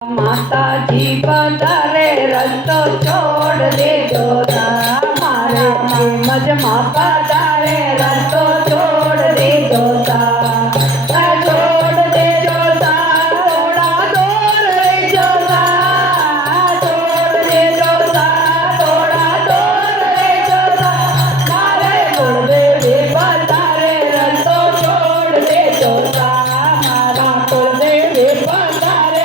माताजी पधारे रस्तो छोड़ दे जोरा मारे मज माँ पधारे रस्तो छोड़ दे जोता छोड़ दे जोता थोड़ा दूर रे जोता छोड़ दे जोता थोड़ा दूर रे जोता मारे गुरुदेव पधारे रस्तो छोड़ दे जोता मारा गुरुदेव पधारे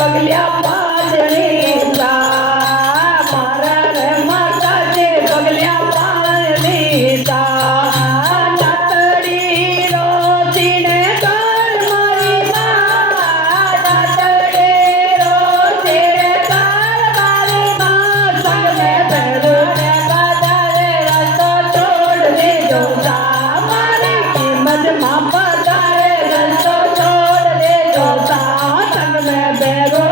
पगलिया पाजनी सा मारा रे माता जे पगलिया पाजनी सा नातड़ी रोती ने कर मारी माँ नातड़ी रोती ने कर मारी माँ संग में भैरू ने पधारे रस्तो छोड़ दे जोता मारी कीमत माँ पधारे रस्तो छोड़ दे जोता संग में भैरू